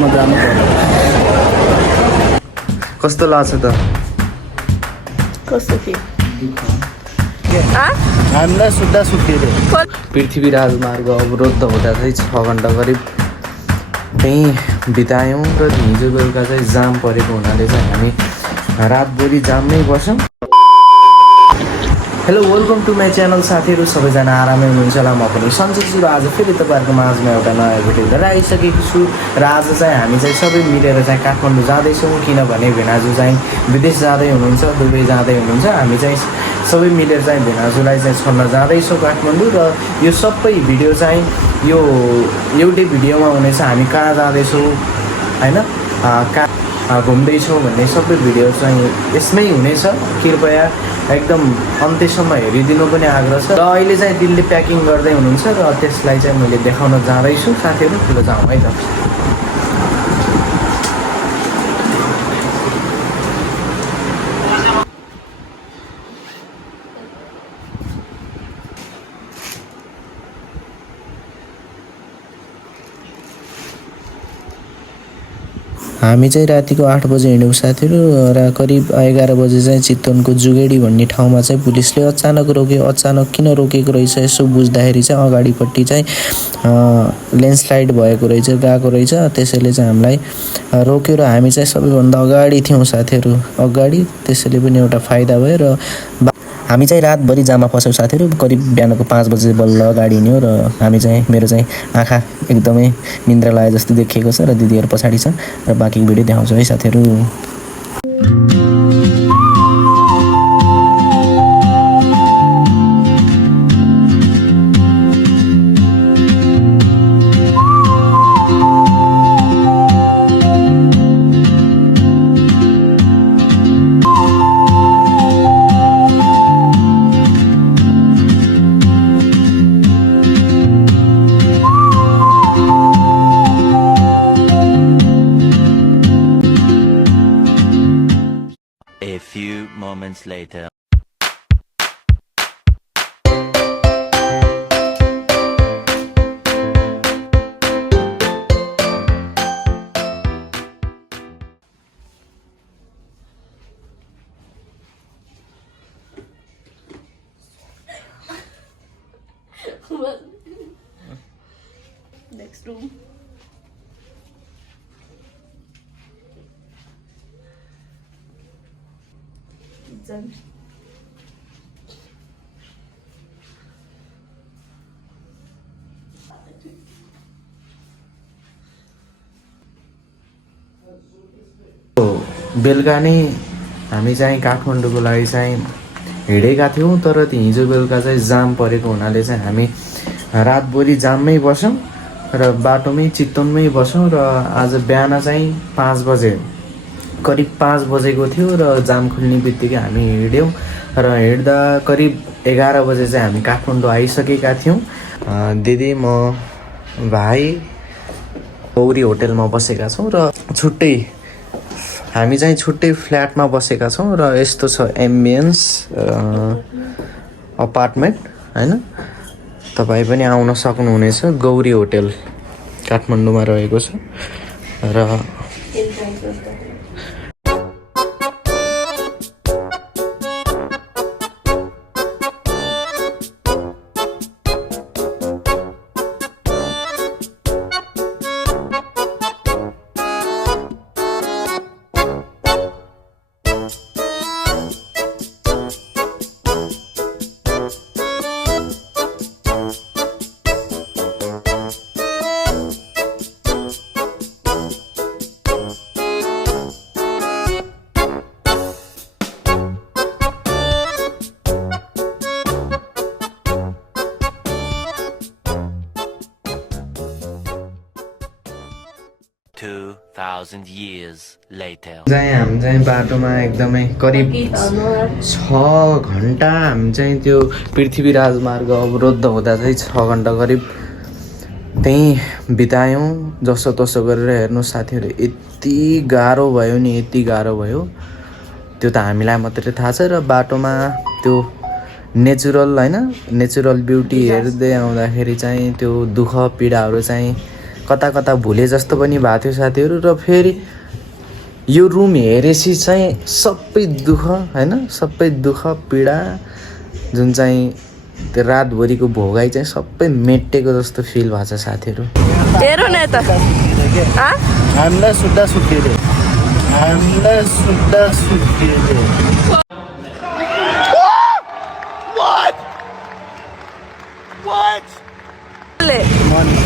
म जानु पर्यो। कस्तो लाग्छ त? कस्तो थियो? हामीलाई सुत्दा सुत्तिरे पृथ्वी राजमार्ग अवरुद्ध हुँदा चाहिँ 6 घन्टा करिब त्यहीँ बितायौँ र हिजो बेलुका चाहिँ जाम परेको हुनाले चाहिँ हामी रातभरि जाममै बस्यौँ। Hello, welcome to my channel. साथीहरू सबैजना आरामै हुनुहुन्छ होला। म पनि सन्चै छु र आज फेरि तपाईँहरूको माझमा एउटा नयाँ भिडियो लिएर आइसकेको छु। र आज चाहिँ हामी चाहिँ सबै मिलेर चाहिँ काठमाडौँ जाँदैछौँ, किनभने भेनाजु चाहिँ विदेश जाँदै हुनुहुन्छ, दुबई जाँदै हुनुहुन्छ। हामी चाहिँ सबै मिलेर चाहिँ भेनाजुलाई चाहिँ छोड्न जाँदैछौँ काठमाडौँ। र यो सबै भिडियो चाहिँ यो एउटै भिडियोमा हुनेछ। हामी कहाँ जाँदैछौँ होइन, कहाँ घुम्दैछौँ भन्ने सबै भिडियो चाहिँ यसमै हुनेछ। कृपया एकदम अन्त्यसम्म हेरिदिनु पनि आग्रह छ। र अहिले चाहिँ दिल्ली प्याकिङ गर्दै हुनुहुन्छ र त्यसलाई चाहिँ मैले देखाउन जाँदैछु। साथीहरू ठुलो जाउँ है त। हामी चाहिँ रातिको 8 बजे हिँड्यौँ साथीहरू र करिब 11 बजे चाहिँ चितवनको जुगेडी भन्ने ठाउँमा चाहिँ पुलिसले अचानक रोक्यो। अचानक किन रोकेको रहेछ यसो बुझ्दाखेरि चाहिँ अगाडिपट्टि चाहिँ ल्यान्डस्लाइड भएको रहेछ, गएको रहेछ। त्यसैले चाहिँ हामीलाई रोक्यो र हामी चाहिँ सबैभन्दा अगाडि थियौँ साथीहरू, अगाडि। त्यसैले पनि एउटा फाइदा भयो। र हामी चाहिँ रातभरि जाममा फस्यौँ साथीहरू। करिब बिहानको 5 बजे बल्ल गाडी हिँड्यो र हामी चाहिँ मेरो चाहिँ आँखा एकदमै निन्द्रा लागे जस्तो देखिएको छ र दिदीहरू पछाडि छन् र बाँकी भिडियो देखाउँछु है साथीहरू। A few moments later. Next room. Kitchen. बेलुका नै हामी चाहिँ काठमाडौँको लागि चाहिँ हिँडेका थियौँ, तर हिजो बेलुका चाहिँ जाम परेको हुनाले चाहिँ हामी रातभरि जाममै बस्यौँ र बाटोमै चितवनमै बस्यौँ। र आज बिहान चाहिँ 5 बजे करिब 5 बजेको थियो र जाम खुल्ने बित्तिकै हामी हिँड्यौँ र हिँड्दा करिब 11 बजे चाहिँ हामी काठमाडौँ आइसकेका थियौँ। दिदी, म, भाइ गौरी होटेलमा बसेका छौँ र हामी चाहिँ छुट्टै फ्ल्याटमा बसेका छौँ र यस्तो छ एम्बियन्स अपार्टमेन्ट होइन। तपाईँ पनि आउन सक्नुहुनेछ। गौरी होटेल काठमाडौँमा रहेको छ। र $2,000 years later. हामी चाहिँ बाटोमा एकदमै करिब 6 घन्टा हामी चाहिँ त्यो पृथ्वी राजमार्ग अवरुद्ध हुँदा चाहिँ 6 घन्टा करिब त्यहीँ बितायौँ। जसो तसो गरेर हेर्नु साथीहरू, यति गाह्रो भयो नि, यति गाह्रो भयो। त्यो त हामीलाई मात्रै थाहा छ। र बाटोमा त्यो नेचुरल होइन, नेचुरल ब्युटी हेर्दै आउँदाखेरि चाहिँ त्यो दुःख पीडाहरू चाहिँ कता कता भुले जस्तो पनि भएको थियो साथीहरू। र फेरि यो रुम हेरेपछि चाहिँ सबै दुःख होइन, सबै दुःख पीडा जुन चाहिँ त्यो रातभरिको भोगाइ चाहिँ सबै मेटेको जस्तो फिल भएको छ साथीहरू। हेरौँ न यता हामीलाई सुत्दा सुत्कियो हामीलाई सुत्दा सुत्कियो।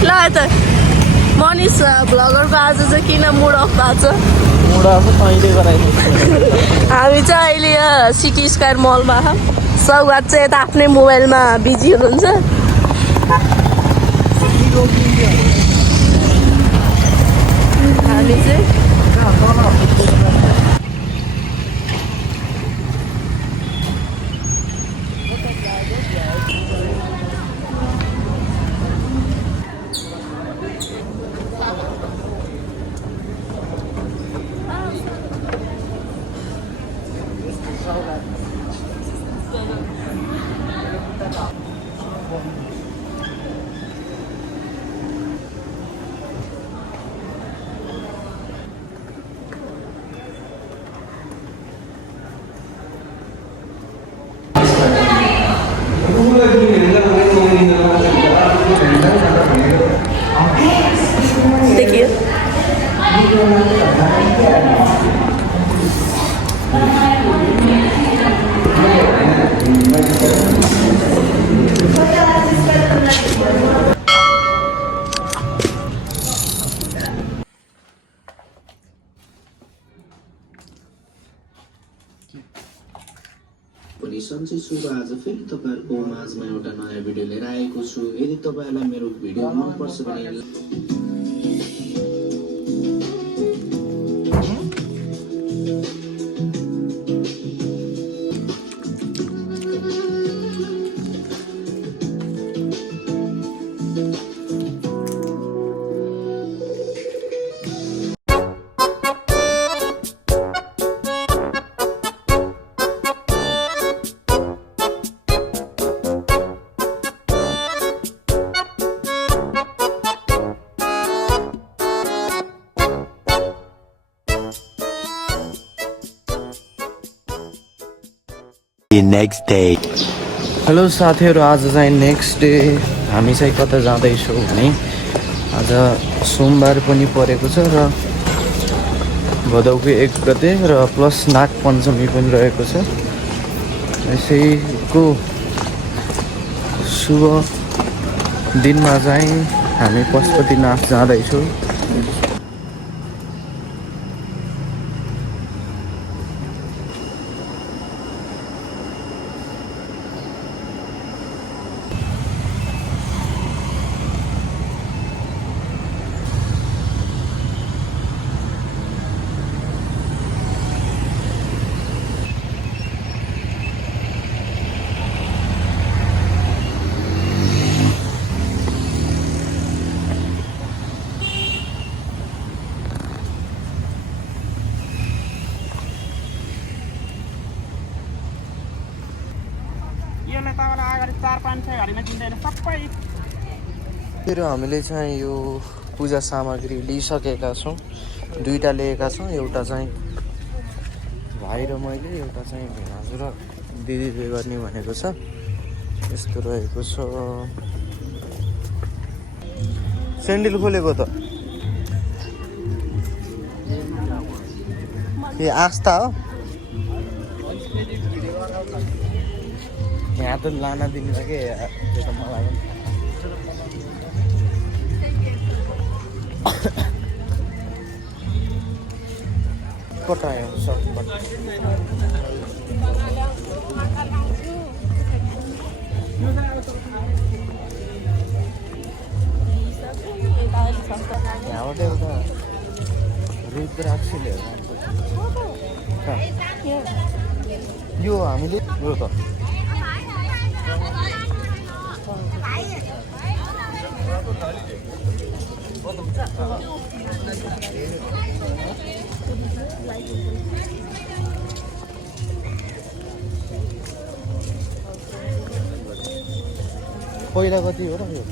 ल यता मनिष भ्लगरको आज चाहिँ किन मुड अफ भएको छ? मुड अफ तैँले गराइदिनु। हामी चाहिँ अहिले यहाँ सिटी स्क्वायर मलमा सौगात चाहिँ यता आफ्नै मोबाइलमा बिजी हुनुहुन्छ। हामी चाहिँ देखिए पनि सन्चै छु र आज फेरि तपाईँहरूको माझमा एउटा नयाँ भिडियो लिएर आएको छु। यदि तपाईँहरूलाई मेरो भिडियो मनपर्छ भने The next day. हेलो साथीहरू, आज चाहिँ नेक्स्ट डे हामी चाहिँ कता जाँदैछौँ भने आज सोमबार पनि परेको छ र भदौको 1 गते र प्लस नाग पञ्चमी पनि रहेको छ। यसैको शुभ दिनमा चाहिँ हामी पशुपतिनाथ जाँदैछौँ। फेरि हामीले चाहिँ यो पूजा सामग्री लिइसकेका छौँ। 2टा लिएका छौँ, एउटा चाहिँ भाइ र मैले, एउटा चाहिँ भेनाजु र दिदीले गर्ने भनेको छ। यस्तो रहेको छ। सेन्डल खोलेको त ए आस्था हो। यहाँ त लाना दिनु के त्यो त मलाई कटायो सर्टबाट। यहाँबाट एउटा रुद्राक्ष लिएर यो हामीले यो त पहिला कति हो र यो?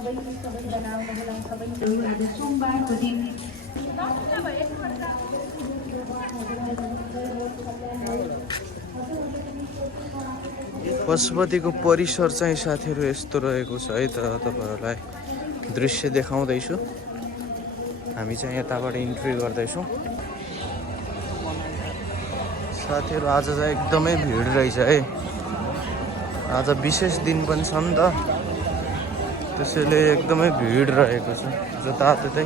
पशुपतिको परिसर चाहिँ साथीहरू यस्तो रहेको छ है त तपाईँहरूलाई दृश्य देखाउँदैछु। हामी चाहिँ यताबाट इन्ट्री गर्दैछौँ। साथीहरू आज चाहिँ एकदमै भिड रहेछ है। आज विशेष दिन पनि छ नि त, त्यसैले एकदमै भिड रहेको छ जताततै।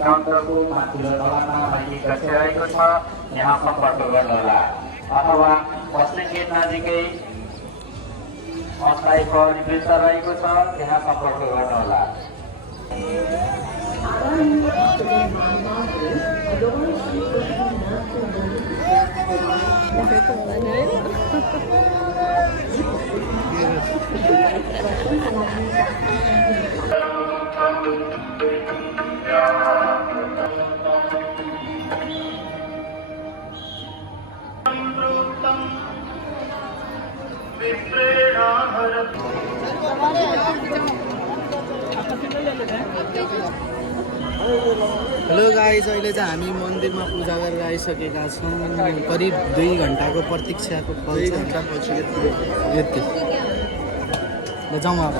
काउन्टरको माथिल्लो तलामा माथि कक्षिरहेको छ, यहाँ सम्पर्क गर्नुहोला। अथवा बस्ने गेट नजिकै अस्थायी प्रहरी वृत्त रहेको छ, त्यहाँ सम्पर्क गर्नुहोला। हेलो गाइस, अहिले चाहिँ हामी मन्दिरमा पूजा गरेर आइसकेका छौँ। करिब 2 घन्टाको प्रतीक्षाको फल छ। 2 घन्टा पछि यति ल जाउँ अब।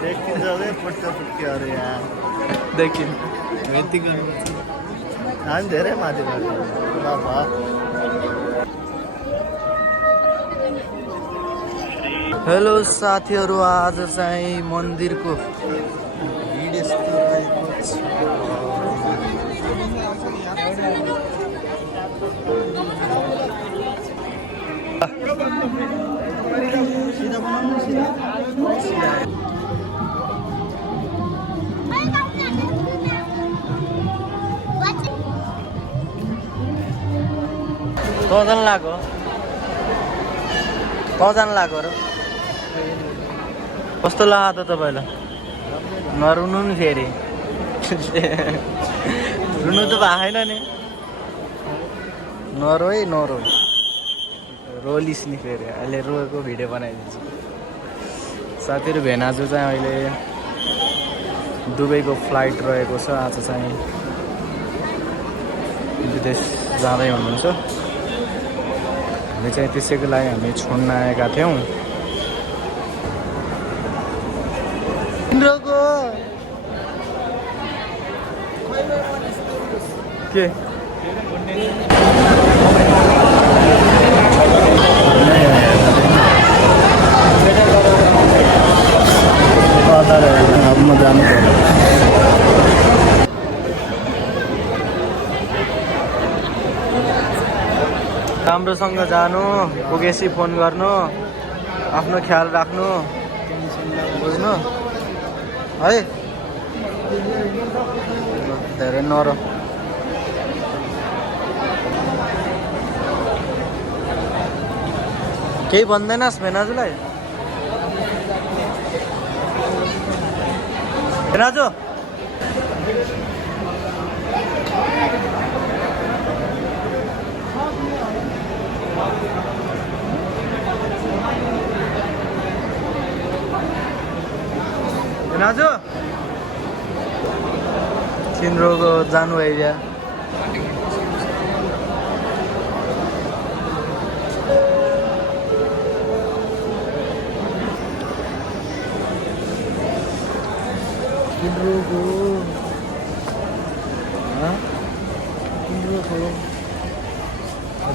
देखिन्छ है फुट्का फुट्कीहरू यहाँ देखिन यति गर्नुपर्छ। हामी धेरै माथि गयो। हेलो साथीहरू, आज चाहिँ मन्दिरको भिड यस्तो रहेको छ। सिधा बनाउनु सिधा। कजन लाग्यो र कस्तो लाग्यो त तपाईँलाई? नरुनु नि फेरि। रुनु त भएन नि। नरो है नरो, रोलिस नि फेरि। अहिले रोएको भिडियो बनाइदिन्छु। साथीहरू भेनाजु चाहिँ अहिले दुबईको फ्लाइट रहेको छ। आज चाहिँ विदेश जाँदै हुनुहुन्छ। हामी चाहिँ त्यसैको लागि हामी छोड्न आएका थियौँ। इन्द्रको के अब म जानु पर्यो। राम्रोसँग जानु, पुगेपछि फोन गर्नु, आफ्नो ख्याल राख्नु, बुझ्नु है। धेरै नरो। केही भन्दैनस् भेनाजुलाई? भेनाजु भेनाजु तिम्रो जानु भइदिया।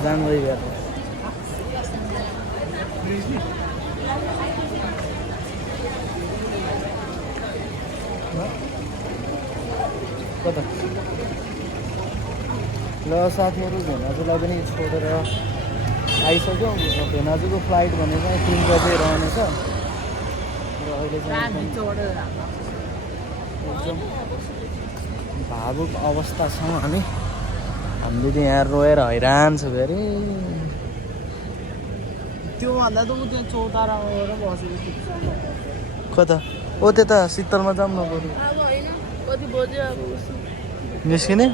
जानु भइदिया कता ल साथीहरू भेनाजुलाई पनि छोडेर आइसक्यो। भेनाजुको फ्लाइट भनेको 3 बजे रहनेछ र अहिले चाहिँ एकदम भावुक अवस्था छौँ हामीले त यहाँ रोएर हैरान छ अरे। त्योभन्दा त ऊ त्यहाँ चौतारामा गएर बसेको कता ओ त्यता शीतलमा जाऊँ न बरु निस्किने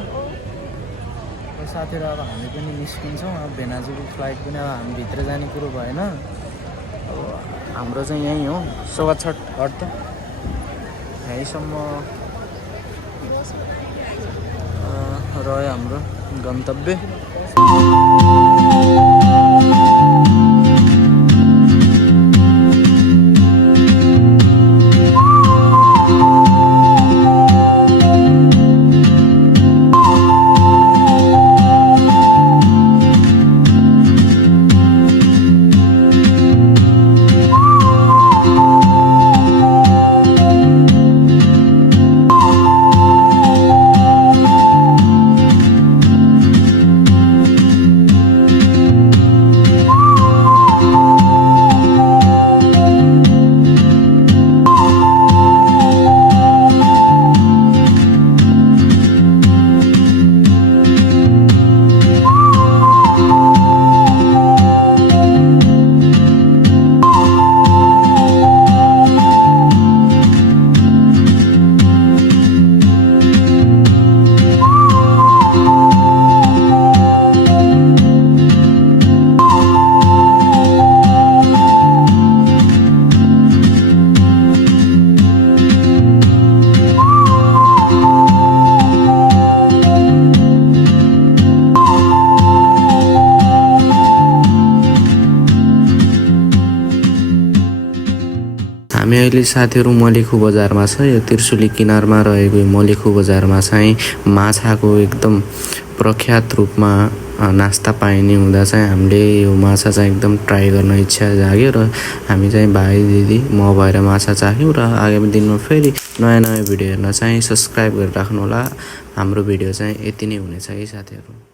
साथीहरू। अब हामी पनि निस्किन्छौँ। अब भेनाजुको फ्लाइट पनि अब हामी भित्र जाने कुरो भएन। अब हाम्रो चाहिँ यहीँ हो सवाछट हट त यहीँसम्म रह्यो हाम्रो गन्तव्य। हामी अहिले साथीहरू मलेखु बजारमा छ। यो त्रिशुली किनारमा रहेको यो मलेखु बजारमा चाहिँ माछाको एकदम प्रख्यात रूपमा नास्ता पाइने हुँदा चाहिँ हामीले यो माछा चाहिँ एकदम ट्राई गर्न इच्छा जाग्यो र हामी चाहिँ भाइ दिदी म भएर माछा चाख्यौँ। र आगामी दिनमा फेरि नयाँ भिडियो हेर्न चाहिँ सब्सक्राइब गरेर राख्नुहोला। हाम्रो भिडियो चाहिँ यति नै हुनेछ है साथीहरू।